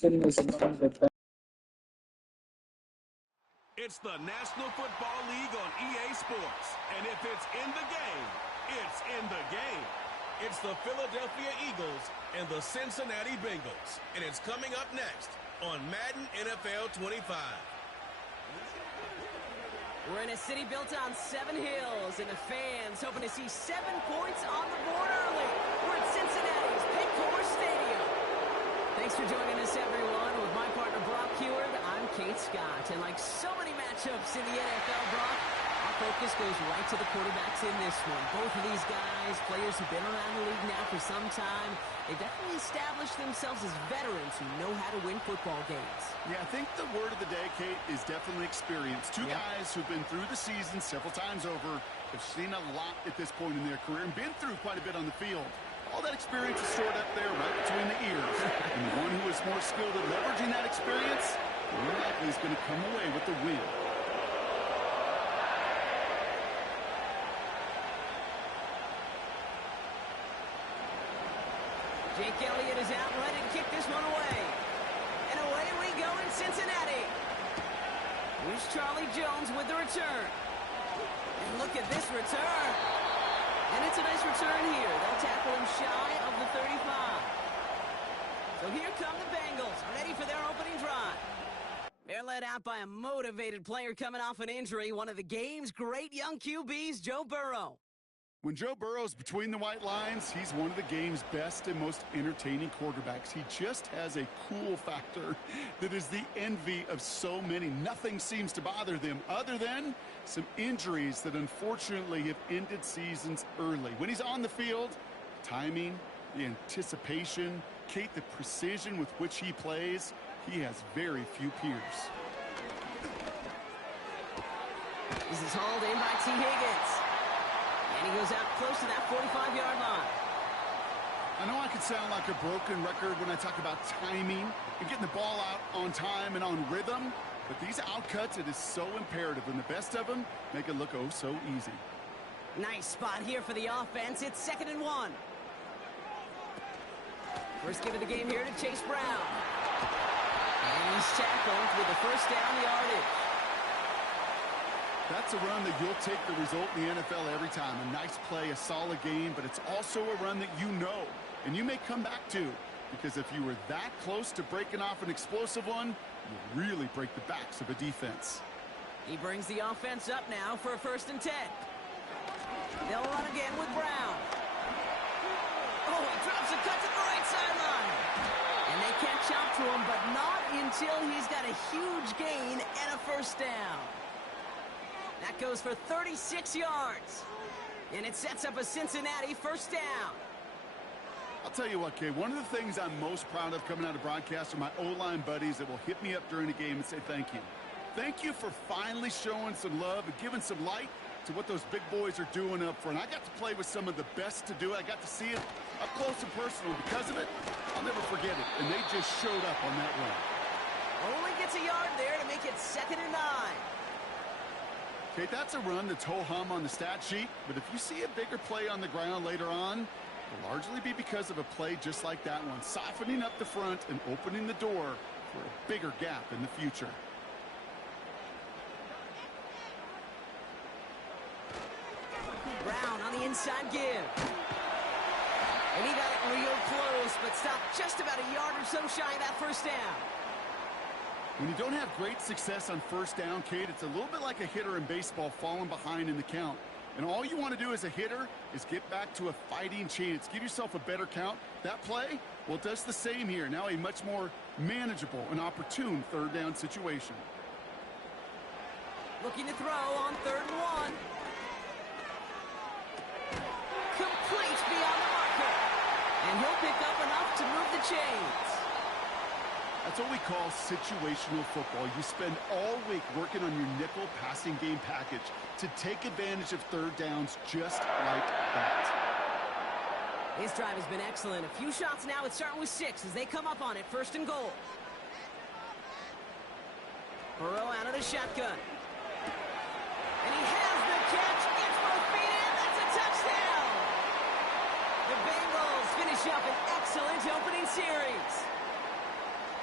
Houston is among the best. It's the National Football League on EA Sports. And if it's in the game, it's in the game. It's the Philadelphia Eagles and the Cincinnati Bengals. And it's coming up next on Madden NFL 25. We're in a city built on 7 hills, and the fans hoping to see 7 points on the board early. We're at Cincinnati's Paycor Stadium. Thanks for joining us, everyone. With my partner, Brock Heward, I'm Kate Scott. And like so many matchups in the NFL, Brock, our focus goes right to the quarterbacks in this one. Both of these guys, players who've been around the league now for some time, they definitely established themselves as veterans who know how to win football games. Yeah, I think the word of the day, Kate, is definitely experience. Two guys who've been through the season several times over, have seen a lot at this point in their career, and been through quite a bit on the field. All that experience is stored up there right between the ears. And the one who is more skilled at leveraging that experience, more likely is going to come away with the win. Jake Elliott is out and ready to kick this one away. And away we go in Cincinnati. Here's Charlie Jones with the return. And look at this return. And it's a nice return here. They'll tackle him shy of the 35. So here come the Bengals, ready for their opening drive. They're led out by a motivated player coming off an injury, one of the game's great young QBs, Joe Burrow. When Joe Burrow's between the white lines, he's one of the game's best and most entertaining quarterbacks. He just has a cool factor that is the envy of so many. Nothing seems to bother them other than some injuries that unfortunately have ended seasons early. When he's on the field, timing, the anticipation, Kate, the precision with which he plays, he has very few peers. This is hauled in by T. Higgins. And he goes out close to that 45-yard line. I know I could sound like a broken record when I talk about timing and getting the ball out on time and on rhythm, but these outcuts, it is so imperative, and the best of them make it look oh so easy. Nice spot here for the offense. It's 2nd and 1. First give of the game here to Chase Brown. And he's tackled with the first down yardage. That's a run that you'll take the result in the NFL every time. A nice play, a solid game, but it's also a run that you know, and you may come back to, because if you were that close to breaking off an explosive one, you really break the backs of a defense. He brings the offense up now for a 1st and 10. They'll run again with Brown. Oh, he drops a cut to the right sideline. And they catch up to him, but not until he's got a huge gain and a 1st down. That goes for 36 yards. And it sets up a Cincinnati 1st down. I'll tell you what, Kay, one of the things I'm most proud of coming out of broadcast are my O-line buddies that will hit me up during the game and say thank you. Thank you for finally showing some love and giving some light to what those big boys are doing up front. I got to play with some of the best to do it. I got to see it up close and personal. Because of it, I'll never forget it. And they just showed up on that run. Only gets a yard there to make it 2nd and 9. Okay, that's a run that's ho-hum on the stat sheet, but if you see a bigger play on the ground later on, it'll largely be because of a play just like that one, softening up the front and opening the door for a bigger gap in the future. Brown on the inside give. And he got it real close, but stopped just about a yard or so shy of that 1st down. When you don't have great success on 1st down, Kate, it's a little bit like a hitter in baseball falling behind in the count. And all you want to do as a hitter is get back to a fighting chance. Give yourself a better count. That play, well, it does the same here. Now a much more manageable and opportune 3rd down situation. Looking to throw on 3rd and 1. Complete beyond the marker. And he'll pick up enough to move the chains. That's what we call situational football. You spend all week working on your nickel passing game package to take advantage of 3rd downs just like that. His drive has been excellent. A few shots now. It's starting with 6 as they come up on it. 1st and goal. Burrow out of the shotgun. And he has the catch. Gets both feet in. That's a touchdown. The Bengals finish up an excellent opening series.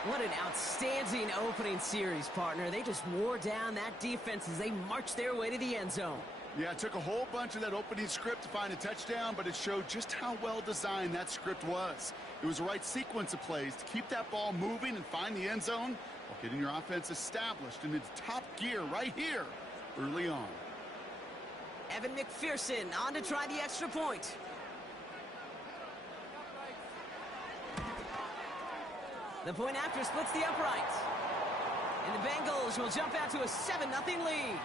What an outstanding opening series, partner. They just wore down that defense as they marched their way to the end zone. Yeah, it took a whole bunch of that opening script to find a touchdown, but it showed just how well designed that script was. It was the right sequence of plays to keep that ball moving and find the end zone while getting your offense established in its top gear right here early on. Evan McPherson on to try the extra point. The point after splits the uprights. And the Bengals will jump out to a 7-0 lead.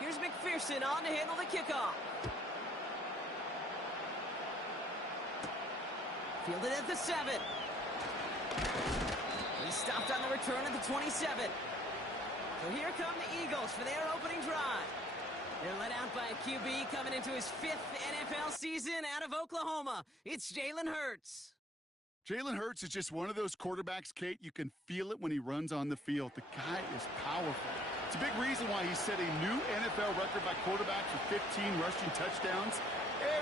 Here's McPherson on to handle the kickoff. Fielded at the 7. He stopped on the return at the 27. So here come the Eagles for their opening drive. They're led out by a QB coming into his 5th NFL season out of Oklahoma. It's Jalen Hurts. Jalen Hurts is just one of those quarterbacks, Kate, you can feel it when he runs on the field. The guy is powerful. It's a big reason why he set a new NFL record by quarterbacks with 15 rushing touchdowns.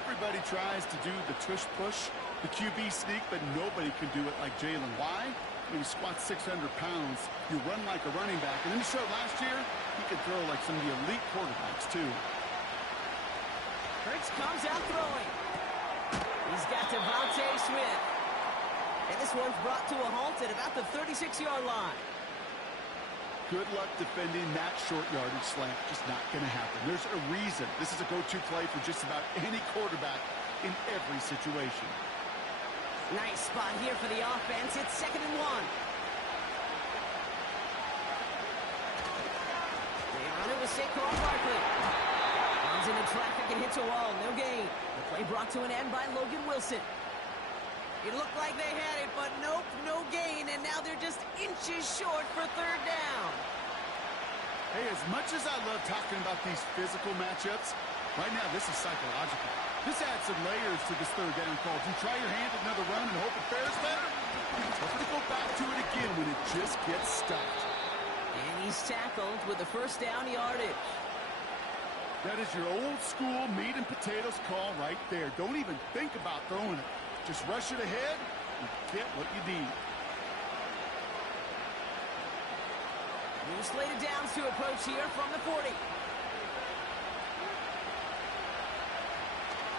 Everybody tries to do the tush push, the QB sneak, but nobody can do it like Jalen. Why? When he squats 600 pounds, you run like a running back. And then he showed last year he could throw like some of the elite quarterbacks, too. Hurts comes out throwing. He's got Devontae Smith. And this one's brought to a halt at about the 36-yard line. Good luck defending that short yardage slant. Just not going to happen. There's a reason this is a go-to play for just about any quarterback in every situation. Nice spot here for the offense. It's 2nd and 1. They run it with Saquon Barkley. Runs into traffic and hits a wall. No gain. The play brought to an end by Logan Wilson. It looked like they had it, but nope, no gain, and now they're just inches short for 3rd down. Hey, as much as I love talking about these physical matchups, right now this is psychological. This adds some layers to this 3rd down call. Do you try your hand at another run and hope it fares better? Tough to go back to it again when it just gets stuffed. And he's tackled with the 1st down yardage. That is your old school meat and potatoes call right there. Don't even think about throwing it. Just rush it ahead and get what you need. New slated downs to approach here from the 40.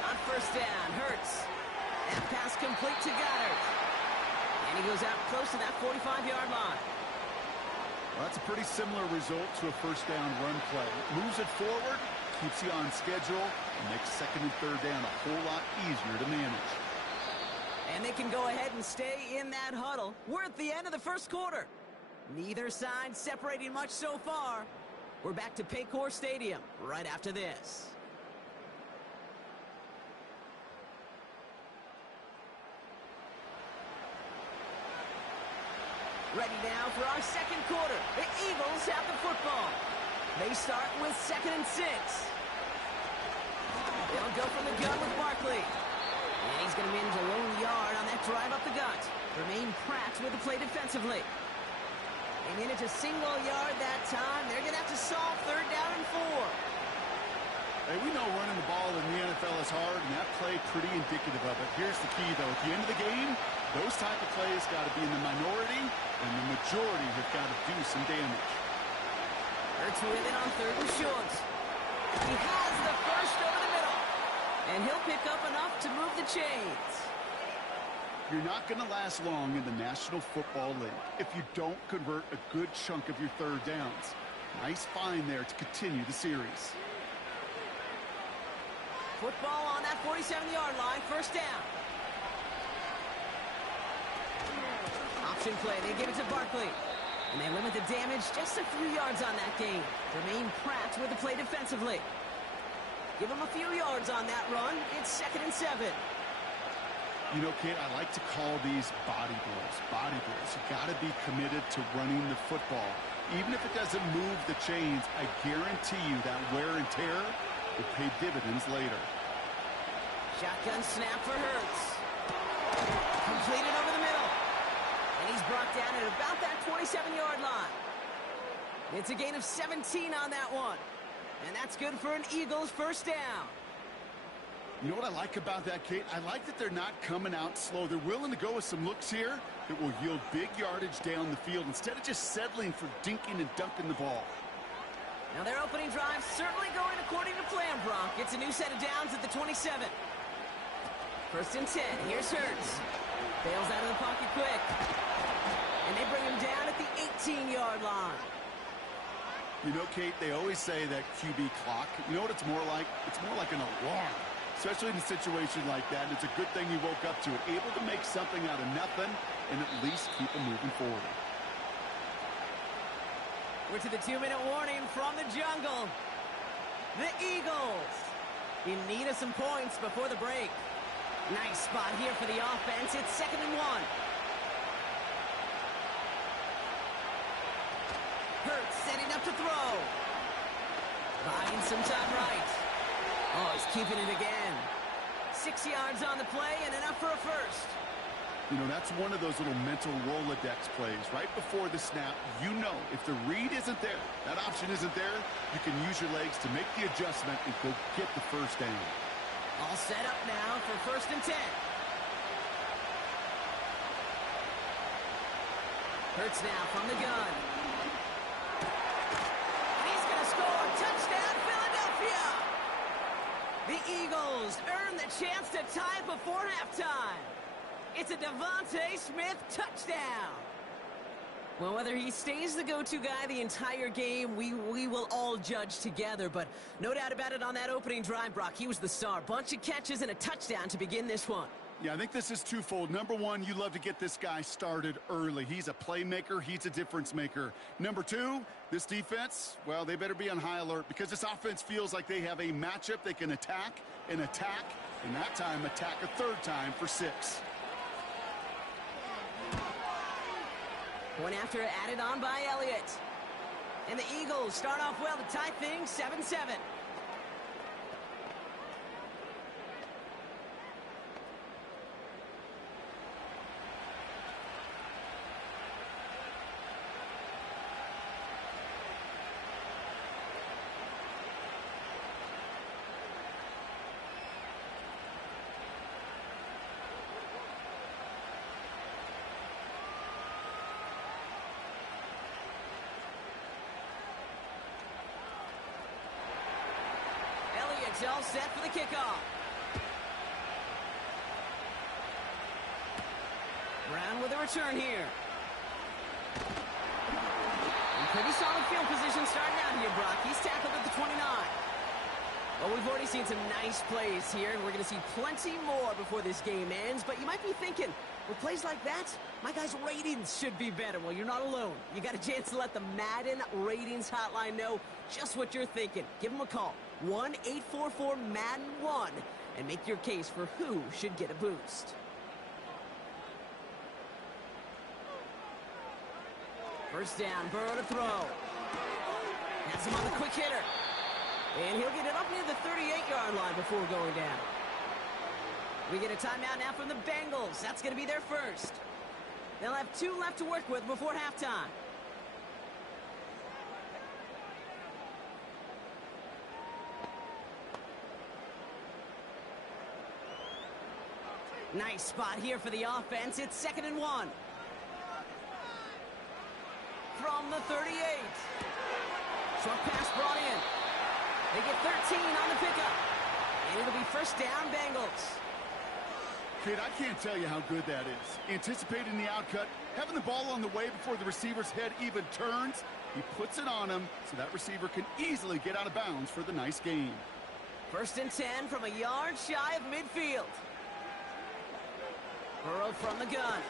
On 1st down, Hurts. That pass complete to Goddard. And he goes out close to that 45-yard line. Well, that's a pretty similar result to a 1st down run play. Moves it forward, keeps you on schedule, and makes 2nd and 3rd down a whole lot easier to manage. And they can go ahead and stay in that huddle. We're at the end of the 1st quarter. Neither side separating much so far. We're back to Paycor Stadium right after this. Ready now for our 2nd quarter. The Eagles have the football. They start with 2nd and 6. They'll go from the gun with Barkley. And he's going to manage a lone yard on that drive up the gut. Jermaine Pratt with the play defensively. They manage a single yard that time. They're going to have to solve 3rd down and 4. Hey, we know running the ball in the NFL is hard, and that play pretty indicative of it. Here's the key, though. At the end of the game, those type of plays got to be in the minority, and the majority have got to do some damage. Hurts with it on 3rd and short. He has the first over the middle. And he'll pick up enough to move the chains. You're not going to last long in the National Football League if you don't convert a good chunk of your 3rd downs. Nice find there to continue the series. Football on that 47-yard line, 1st down. Option play, they give it to Barkley. And they limit the damage just a few yards on that gain. Jermaine Pratt with the play defensively. Give him a few yards on that run. It's 2nd and 7. You know, Kate, I like to call these body blows. Body blows. You got to be committed to running the football. Even if it doesn't move the chains, I guarantee you that wear and tear will pay dividends later. Shotgun snap for Hurts. Completed over the middle. And he's brought down at about that 27-yard line. It's a gain of 17 on that one. And that's good for an Eagles first down. You know what I like about that, Kate? I like that they're not coming out slow. They're willing to go with some looks here that will yield big yardage down the field instead of just settling for dinking and dunking the ball. Now their opening drive certainly going according to plan, Brock. It's a new set of downs at the 27. First and 10. Here's Hurts. Bails out of the pocket quick. And they bring him down at the 18-yard line. You know, Kate, they always say that QB clock. You know what it's more like? It's more like an alarm. Especially in a situation like that, it's a good thing he woke up to it. Able to make something out of nothing and at least keep him moving forward. We're to the 2-minute warning from the jungle. The Eagles in need of some points before the break. Nice spot here for the offense. It's 2nd and 1. Hurts setting up to throw. Buying some time right. Oh, he's keeping it again. 6 yards on the play and enough for a first. You know, that's one of those little mental Rolodex plays. Right before the snap, you know if the read isn't there, that option isn't there, you can use your legs to make the adjustment and go get the first down. All set up now for 1st and 10. Hurts now from the gun. He's going to score. Touchdown, Philadelphia! The Eagles earn the chance to tie before halftime. It's a Devontae Smith touchdown. Well, whether he stays the go-to guy the entire game, we will all judge together. But no doubt about it on that opening drive, Brock, he was the star. Bunch of catches and a touchdown to begin this one. Yeah, I think this is twofold. Number one, you love to get this guy started early. He's a playmaker. He's a difference maker. Number two, this defense, well, they better be on high alert because this offense feels like they have a matchup they can attack, and that time attack a third time for 6. One after added on by Elliott. And the Eagles start off well to tie things 7-7. All set for the kickoff. Brown with a return here. And pretty solid field position starting out here, Brock. He's tackled at the 29. Well, we've already seen some nice plays here, and we're going to see plenty more before this game ends. But you might be thinking, with plays like that, my guys' ratings should be better. Well, you're not alone. You got a chance to let the Madden ratings hotline know just what you're thinking. Give them a call. 1-844-MADDEN-1 and make your case for who should get a boost. First down, Burrow to throw. Has him on the quick hitter. And he'll get it up near the 38-yard line before going down. We get a timeout now from the Bengals. That's going to be their first. They'll have 2 left to work with before halftime. Nice spot here for the offense. It's 2nd and 1. From the 38. Short pass brought in. They get 13 on the pickup. And it'll be first down, Bengals. Kid, I can't tell you how good that is. Anticipating the outcut, having the ball on the way before the receiver's head even turns. He puts it on him so that receiver can easily get out of bounds for the nice gain. First and 10 from a yard shy of midfield. Burrow from the gun.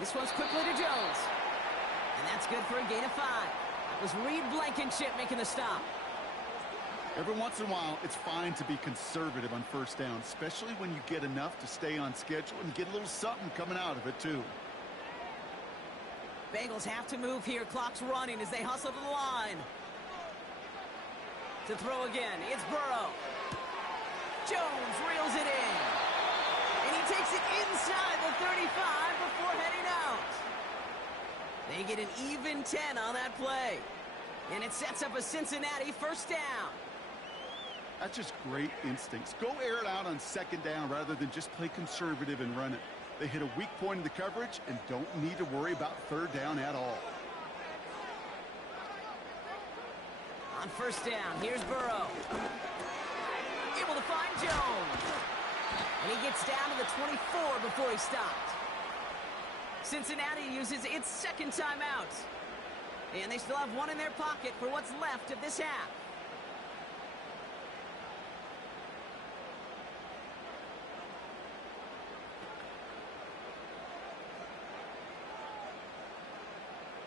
This one's quickly to Jones. And that's good for a gain of 5. That was Reed Blankenship making the stop. Every once in a while, it's fine to be conservative on first down, especially when you get enough to stay on schedule and get a little something coming out of it, too. Bengals have to move here. Clock's running as they hustle to the line. To throw again, it's Burrow. Jones reels it in. And he takes it inside the 35 before heading out. They get an even 10 on that play. And it sets up a Cincinnati first down. That's just great instincts. Go air it out on second down rather than just play conservative and run it. They hit a weak point in the coverage and don't need to worry about third down at all. On first down, here's Burrow. Able to find Jones. And he gets down to the 24 before he stopped. Cincinnati uses its second timeout. And they still have one in their pocket for what's left of this half.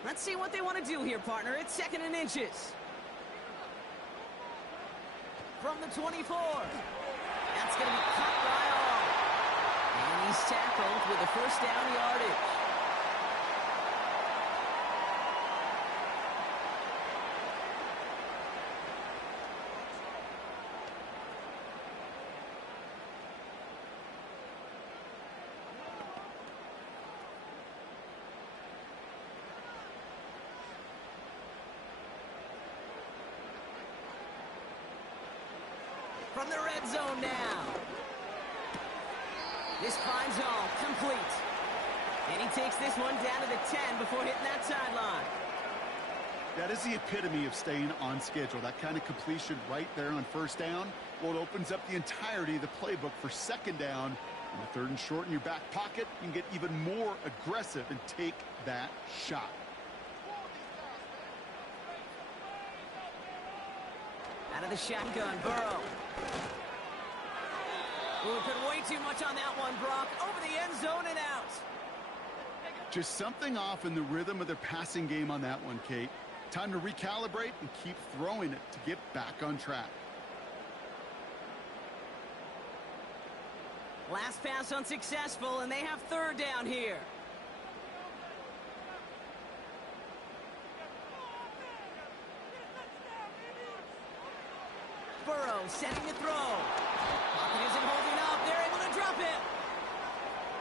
Let's see what they want to do here, partner. It's 2nd and inches. From the 24. That's going to be cut right off. And he's tackled with a first down yardage. From the red zone now. This finds all complete. And he takes this one down to the 10 before hitting that sideline. That is the epitome of staying on schedule. That kind of completion right there on first down. Well, it opens up the entirety of the playbook for second down. And the 3rd and short in your back pocket, you can get even more aggressive and take that shot. Out of the shotgun, Burrow. Ooh, put way too much on that one, Brock. Over the end zone and out. Just something off in the rhythm of their passing game on that one, Kate. Time to recalibrate and keep throwing it to get back on track. Last pass unsuccessful, and they have 3rd down here. Burrow setting the throw. Pocket isn't holding up. They're able to drop it.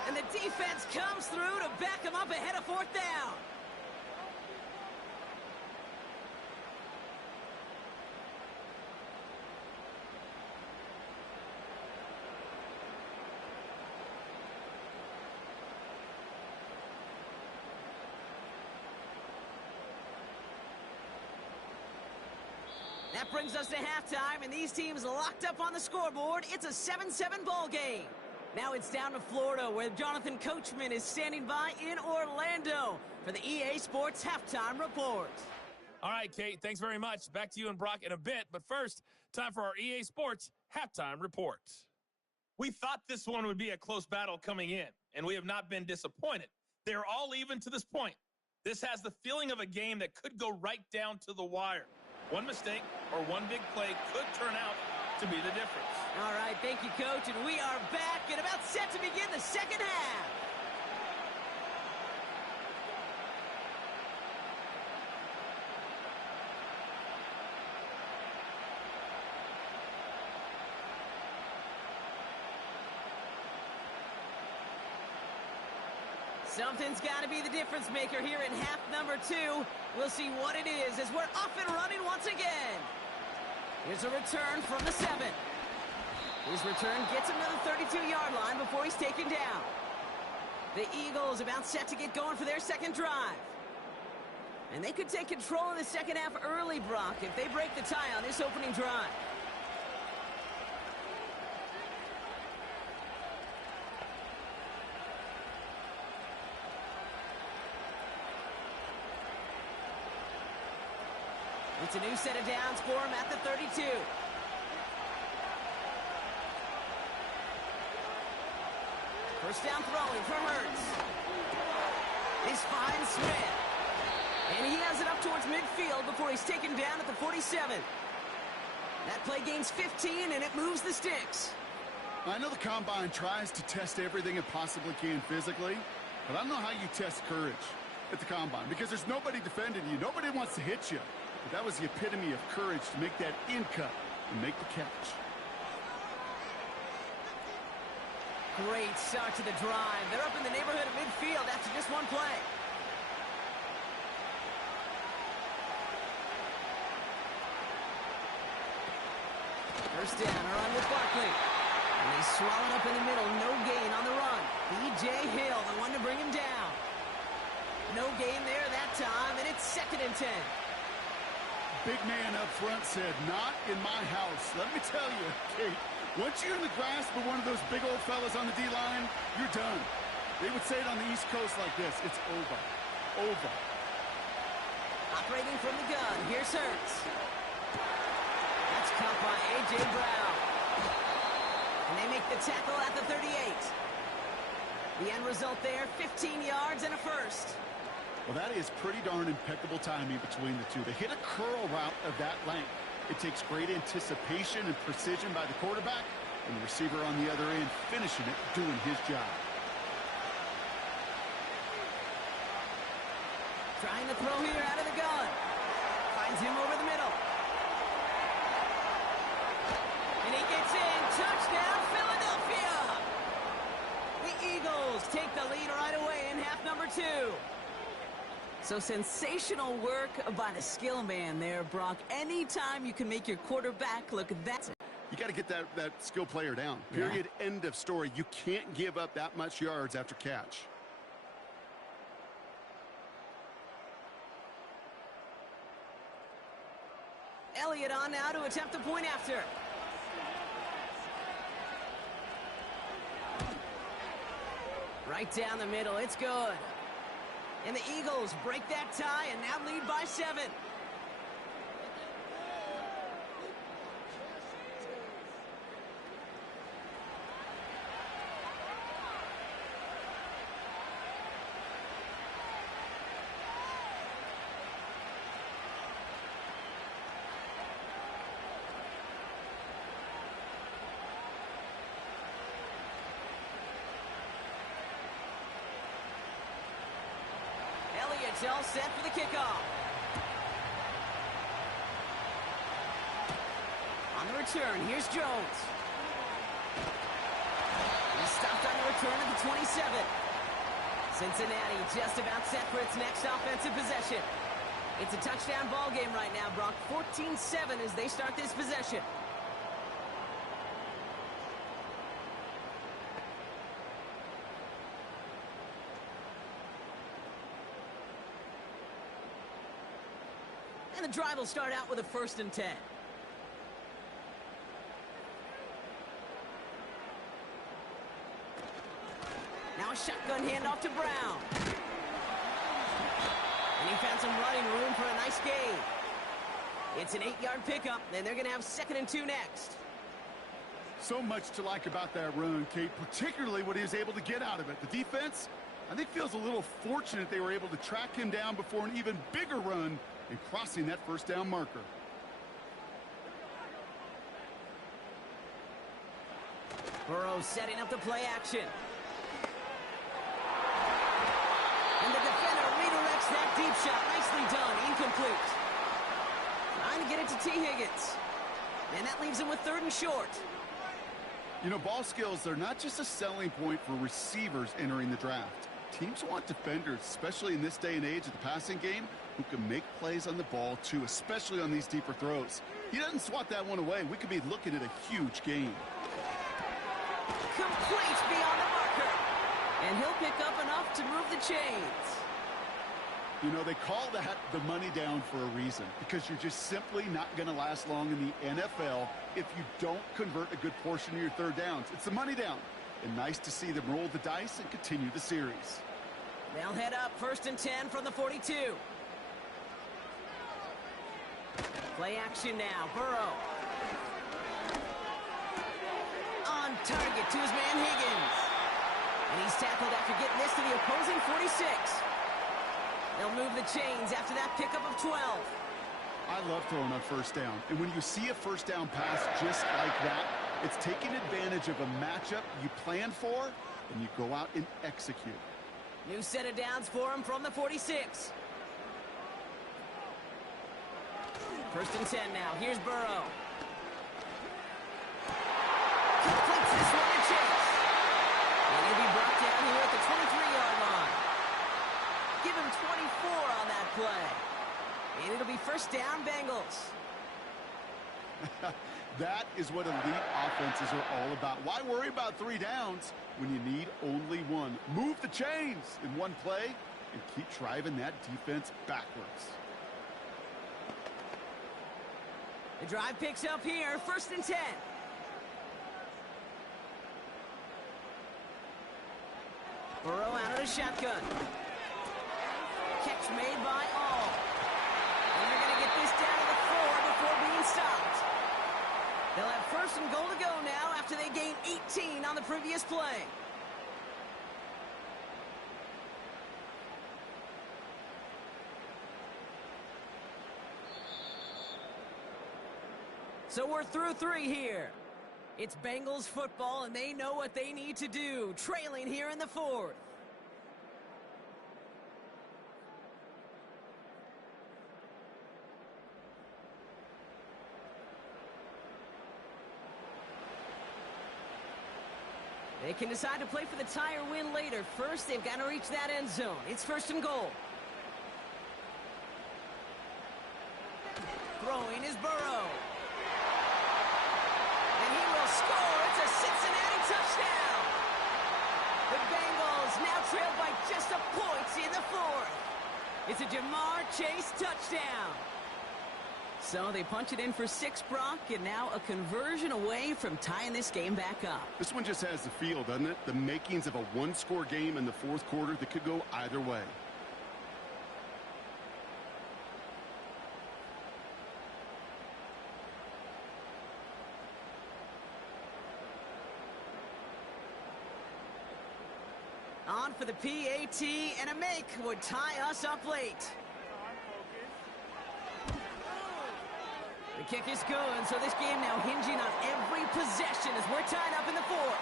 And the defense comes through to back him up ahead of 4th down. That brings us to halftime, and these teams locked up on the scoreboard. It's a 7-7 ball game. Now it's down to Florida, where Jonathan Coachman is standing by in Orlando for the EA Sports Halftime Report. All right, Kate, thanks very much. Back to you and Brock in a bit. But first, time for our EA Sports Halftime Report. We thought this one would be a close battle coming in, and we have not been disappointed. They're all even to this point. This has the feeling of a game that could go right down to the wire. One mistake or one big play could turn out to be the difference. All right, thank you, Coach, and we are back and about set to begin the second half. Something's got to be the difference maker here in half number 2. We'll see what it is as we're off and running once again. Here's a return from the 7. His return gets him to the 32-yard line before he's taken down. The Eagles about set to get going for their second drive. And they could take control of the second half early, Brock, if they break the tie on this opening drive. It's a new set of downs for him at the 32. First down throwing for Hurts. This finds Smith. And he has it up towards midfield before he's taken down at the 47. That play gains 15, and it moves the sticks. I know the Combine tries to test everything it possibly can physically, but I don't know how you test courage at the Combine because there's nobody defending you. Nobody wants to hit you. But that was the epitome of courage to make that in cut and make the catch. Great start to the drive. They're up in the neighborhood of midfield after just one play. First down, a run with Barkley. And they swallow it up in the middle. No gain on the run. B.J. Hill, the one to bring him down. No gain there that time, and it's 2nd and 10. Big man up front said, not in my house. Let me tell you, Kate, once you're in the grasp of one of those big old fellas on the D-line, you're done. They would say it on the East Coast like this. It's over. Over. Operating from the gun. Here's Hurts. That's caught by A.J. Brown. And they make the tackle at the 38. The end result there, 15 yards and a first. Well, that is pretty darn impeccable timing between the two. They hit a curl route of that length. It takes great anticipation and precision by the quarterback, and the receiver on the other end finishing it, doing his job. Trying to throw here out of the gun. Finds him over the middle. And he gets in. Touchdown, Philadelphia! The Eagles take the lead right away in half number 2. So sensational work by the skill man there, Brock. Anytime you can make your quarterback look that... You got to get that skill player down. Period. Yeah. End of story. You can't give up that much yards after catch. Elliott on now to attempt the point after. Right down the middle. It's good. And the Eagles break that tie and now lead by 7. Elliott's all set for the kickoff. On the return, here's Jones. He's stopped on the return at the 27. Cincinnati just about set for its next offensive possession. It's a touchdown ball game right now, Brock. 14-7 as they start this possession. And the drive will start out with a 1st and 10. Now a shotgun handoff to Brown. And he found some running room for a nice gain. It's an 8-yard pickup, and they're going to have 2nd and 2 next. So much to like about that run, Kate, particularly what he was able to get out of it. The defense, I think, feels a little fortunate they were able to track him down before an even bigger run and crossing that 1st down marker. Burrow setting up the play action. And the defender redirects that deep shot. Nicely done. Incomplete. Trying to get it to T. Higgins. And that leaves him with 3rd and short. You know, ball skills are not just a selling point for receivers entering the draft. Teams want defenders, especially in this day and age of the passing game, who can make plays on the ball, too, especially on these deeper throws. He doesn't swat that one away. We could be looking at a huge game. Complete beyond the marker. And he'll pick up enough to move the chains. You know, they call that the money down for a reason, because you're just simply not going to last long in the NFL if you don't convert a good portion of your 3rd downs. It's the money down. And nice to see them roll the dice and continue the series. They'll head up 1st and 10 from the 42. Play action now. Burrow. On target to his man Higgins. And he's tackled after getting this to the opposing 46. They'll move the chains after that pickup of 12. I love throwing on first down. And when you see a first down pass just like that, it's taking advantage of a matchup you planned for, and you go out and execute. New set of downs for him from the 46. First and 10 now. Here's Burrow. Completes this one to Chase. And he'll be brought down here at the 23-yard line. Give him 24 on that play. And it'll be first down, Bengals. That is what elite offenses are all about. Why worry about 3 downs when you need only one? Move the chains in one play and keep driving that defense backwards. The drive picks up here, first and 10. Burrow out of the shotgun. Catch made by all. And they're going to get this down to the 4 before being stopped. They'll have first and goal to go now after they gained 18 on the previous play. So we're through 3 here. It's Bengals football, and they know what they need to do, trailing here in the 4th. They can decide to play for the tie or win later. First, they've got to reach that end zone. It's first and goal. Throwing is Burrow. And he will score. It's a Cincinnati touchdown. The Bengals now trail by just a point in the 4th. It's a Jamar Chase touchdown. So they punch it in for 6, Brock, and now a conversion away from tying this game back up. This one just has the feel, doesn't it? The makings of a one-score game in the 4th quarter that could go either way. On for the PAT, and a make would tie us up late. The kick is good, so this game now hinging on every possession as we're tied up in the 4th.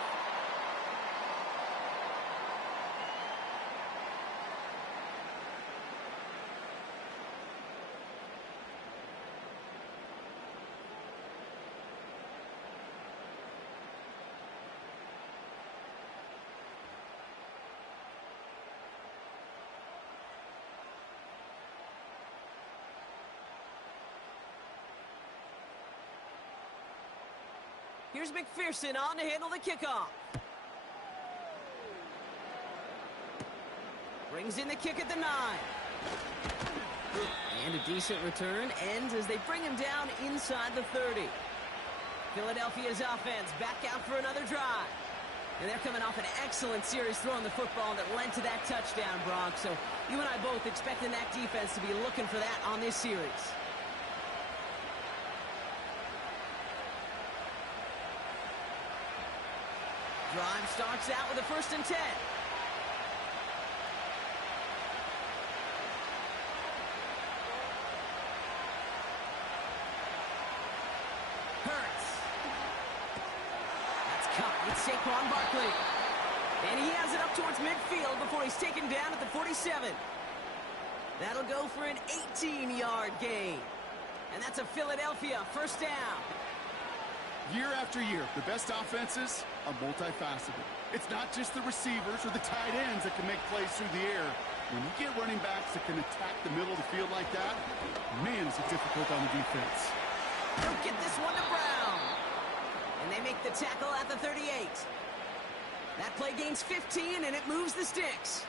Here's McPherson on to handle the kickoff. Brings in the kick at the 9. And a decent return ends as they bring him down inside the 30. Philadelphia's offense back out for another drive. And they're coming off an excellent series throwing the football that led to that touchdown, Brock. So you and I both expecting that defense to be looking for that on this series. Drive starts out with a first and 10. Hurts. That's caught with Saquon Barkley. And he has it up towards midfield before he's taken down at the 47. That'll go for an 18-yard gain. And that's a Philadelphia first down. Year after year, the best offenses are multifaceted. It's not just the receivers or the tight ends that can make plays through the air. When you get running backs that can attack the middle of the field like that, man, is it difficult on the defense. They'll get this one to Brown. And they make the tackle at the 38. That play gains 15, and it moves the sticks.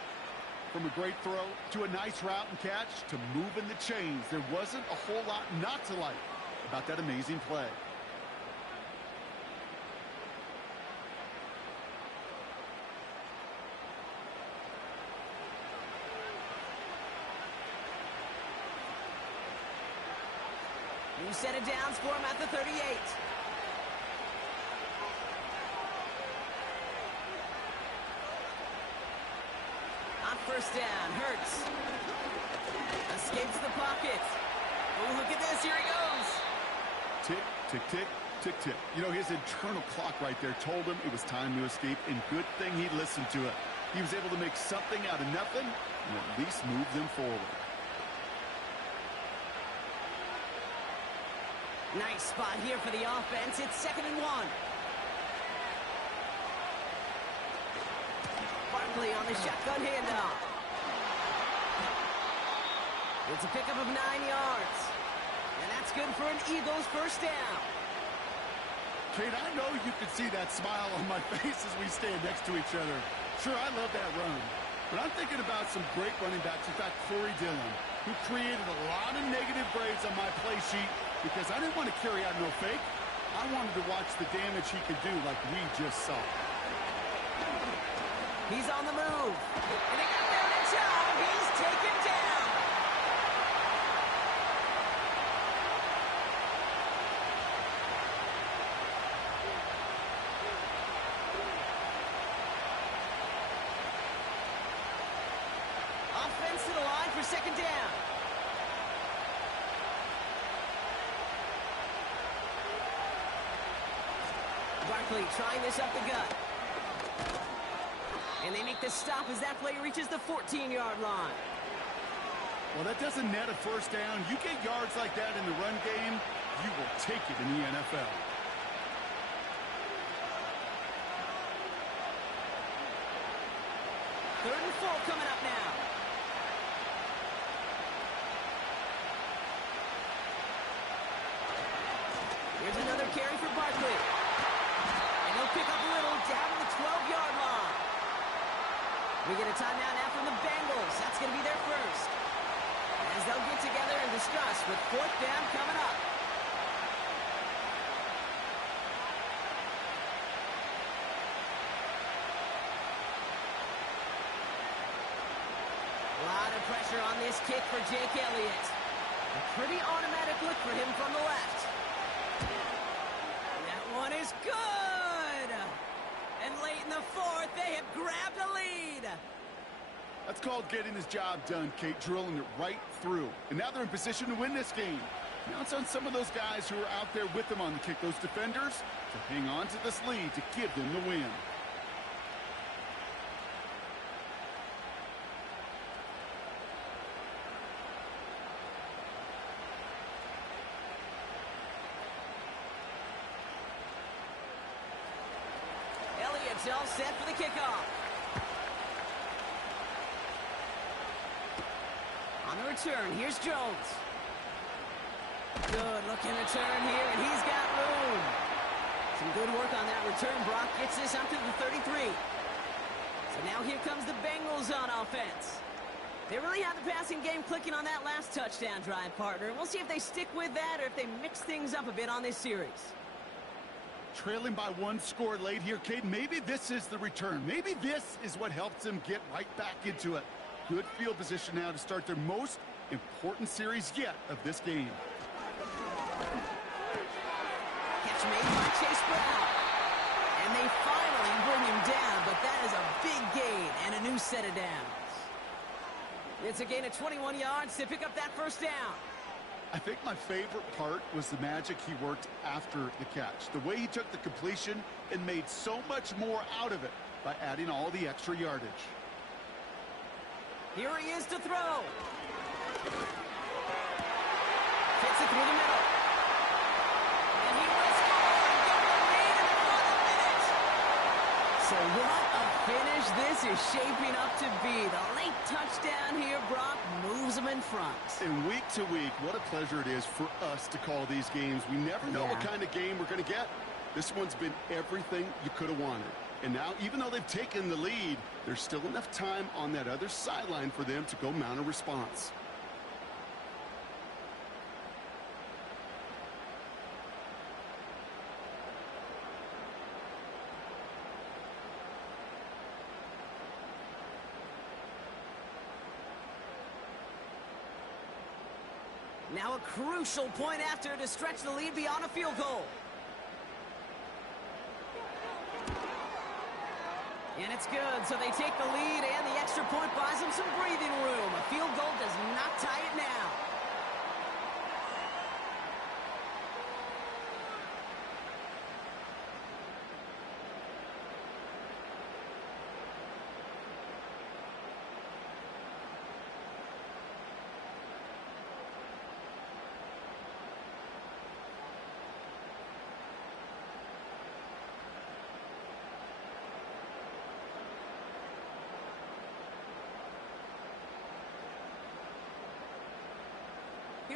From a great throw to a nice route and catch to moving the chains, there wasn't a whole lot not to like about that amazing play. New set of downs for him at the 38. On first down, Hurts escapes the pocket. look at this. Here he goes. Tick, tick, tick, tick, tick. You know, his internal clock right there told him it was time to escape, and good thing he listened to it. He was able to make something out of nothing and at least move them forward. Nice spot here for the offense. It's 2nd and 1. Barkley on the shotgun handoff. It's a pickup of 9 yards. And that's good for an Eagles first down. Kate, I know you can see that smile on my face as we stand next to each other. Sure, I love that run. But I'm thinking about some great running backs. In fact, Corey Dillon, who created a lot of negative grades on my play sheet because I didn't want to carry out no fake. I wanted to watch the damage he could do like we just saw. He's on the move. And he got there in time. He's taken down. Offense to the line for 2nd down. Barkley trying this up the gut. And they make the stop as that play reaches the 14-yard line. Well, that doesn't net a first down. You get yards like that in the run game, you will take it in the NFL. Third and 4 coming up now. Here's another carry for Barkley. And he'll pick up a little down to the 12-yard line. We get a timeout now from the Bengals. That's going to be their first. As they'll get together and discuss with 4th down coming up. A lot of pressure on this kick for Jake Elliott. A pretty automatic look for him from the left. That one is good! And late in the 4th, they have grabbed a lead. That's called getting his job done, Kate, drilling it right through. And now they're in position to win this game. Now it's on some of those guys who are out there with them on the kick, those defenders, to hang on to this lead to give them the win. Elliott's all set for the kickoff. On the return, here's Jones. Good looking return here, and he's got room. Some good work on that return. Brock gets this up to the 33. So now here comes the Bengals on offense. They really have the passing game clicking on that last touchdown drive, partner. We'll see if they stick with that or if they mix things up a bit on this series. Trailing by 1 score late here, Kate. Maybe this is the return. Maybe this is what helps them get right back into it. Good field position now to start their most important series yet of this game. Catch made by Chase Brown. And they finally bring him down, but that is a big gain and a new set of downs. It's a gain of 21 yards to pick up that first down. I think my favorite part was the magic he worked after the catch. The way he took the completion and made so much more out of it by adding all the extra yardage. Here he is to throw. Gets it through the middle. And he will score and get the lead in the 4th minute. So what a finish this is shaping up to be. The late touchdown here, Brock, moves them in front. And week to week, what a pleasure it is for us to call these games. We never know what kind of game we're going to get. This one's been everything you could have wanted. And now, even though they've taken the lead, there's still enough time on that other sideline for them to go mount a response. Now a crucial point after to stretch the lead beyond a field goal. And it's good, so they take the lead, and the extra point buys them some breathing room. A field goal does not tie it now.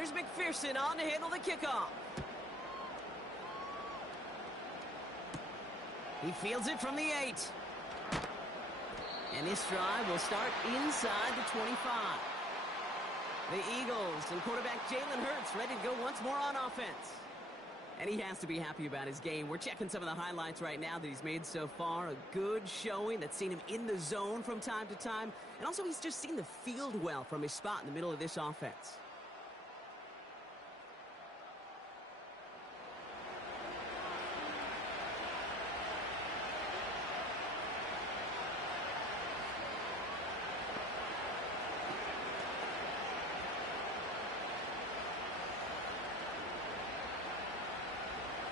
Here's McPherson on to handle the kickoff. He fields it from the 8. And this drive will start inside the 25. The Eagles and quarterback Jalen Hurts ready to go once more on offense. And he has to be happy about his game. We're checking some of the highlights right now that he's made so far. A good showing that's seen him in the zone from time to time. And also he's just seen the field well from his spot in the middle of this offense.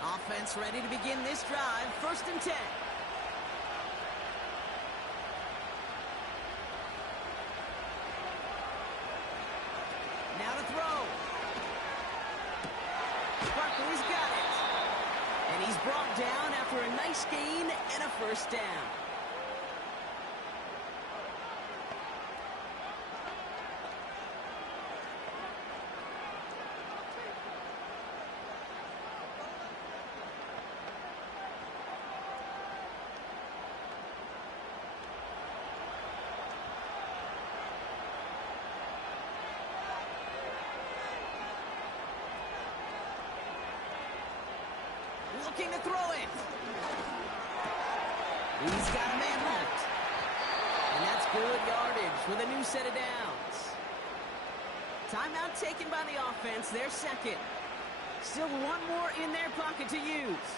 Offense ready to begin this drive. 1st and 10. Now to throw. Barkley's got it. And he's brought down after a nice gain and a 1st down. Looking to throw it. He's got a man left. And that's good yardage with a new set of downs. Timeout taken by the offense, their 2nd. Still one more in their pocket to use.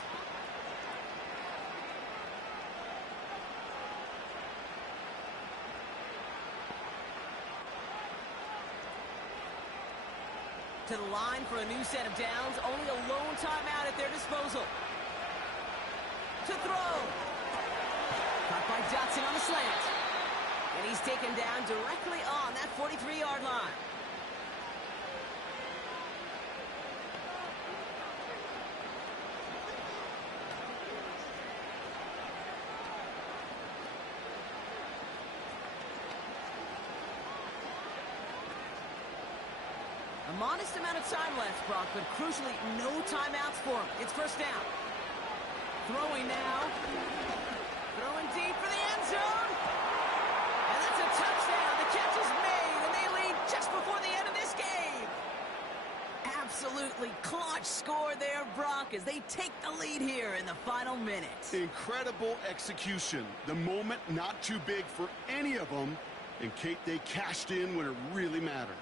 To the line for a new set of downs. Only a lone timeout at their disposal. To throw. Caught by Dotson on the slant. And he's taken down directly on that 43-yard line. A modest amount of time left, Brock, but crucially, no timeouts for him. It's 1st down. Throwing now. Throwing deep for the end zone. And that's a touchdown. The catch is made, and they lead just before the end of this game. Absolutely clutch score there, Brock, as they take the lead here in the final minute. Incredible execution. The moment not too big for any of them. And, Kate, they cashed in when it really mattered.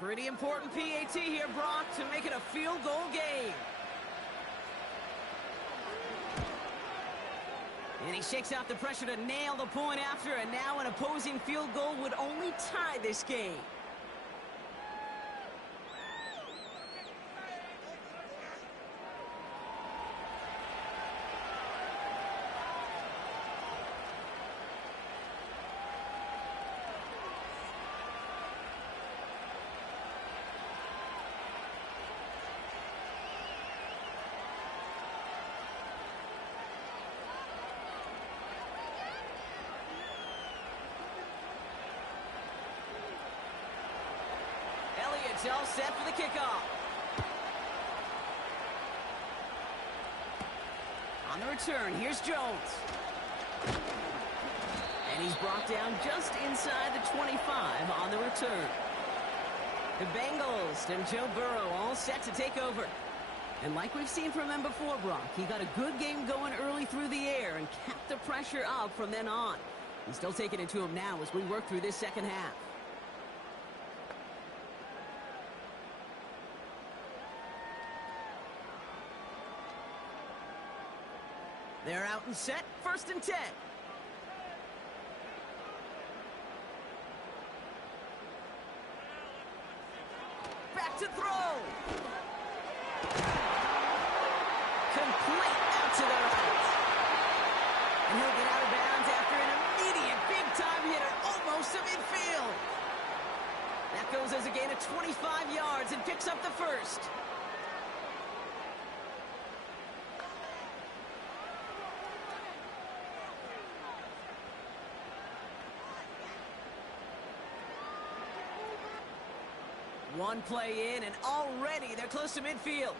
Pretty important PAT here, Brock, to make it a field goal game. And he shakes off the pressure to nail the point after, and now an opposing field goal would only tie this game. It's all set for the kickoff. On the return, here's Jones. And he's brought down just inside the 25 on the return. The Bengals and Joe Burrow all set to take over. And like we've seen from him before, Brock, he got a good game going early through the air and kept the pressure up from then on. He's still taking it to him now as we work through this 2nd half. They're out and set. 1st and 10. Back to throw. Complete out to the right. And he'll get out of bounds after an immediate big-time hitter almost to midfield. about 25 yards and picks up the first. One play in, and already they're close to midfield.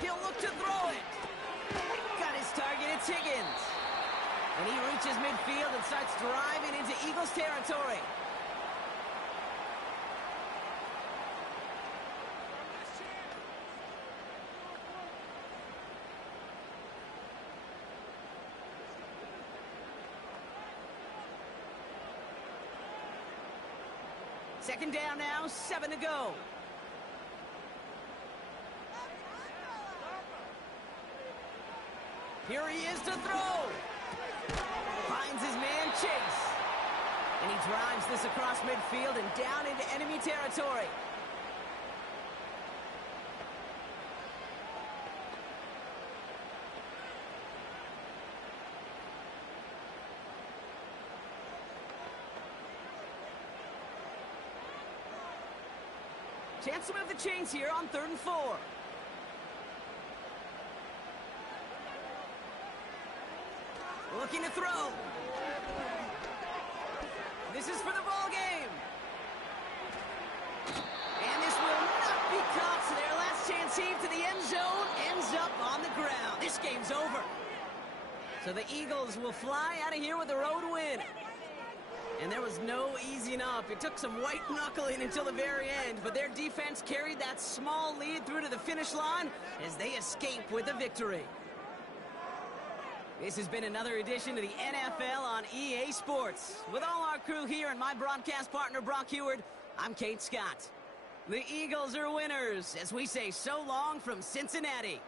He'll look to throw it. Got his target, it's Higgins. And he reaches midfield and starts driving into Eagles territory. Second down now, 7 to go. Here he is to throw. Finds his man, Chase. And he drives this across midfield and down into enemy territory. Chance to move the chains here on 3rd and 4. Looking to throw. This is for the ball game. And this will not be caught, so their last chance heave to the end zone ends up on the ground. This game's over. So the Eagles will fly out of here with a road win. And there was no easing up. It took some white knuckling until the very end, but their defense carried that small lead through to the finish line as they escape with the victory. This has been another edition of the NFL on EA Sports. With all our crew here and my broadcast partner, Brock Heward, I'm Kate Scott. The Eagles are winners as we say so long from Cincinnati.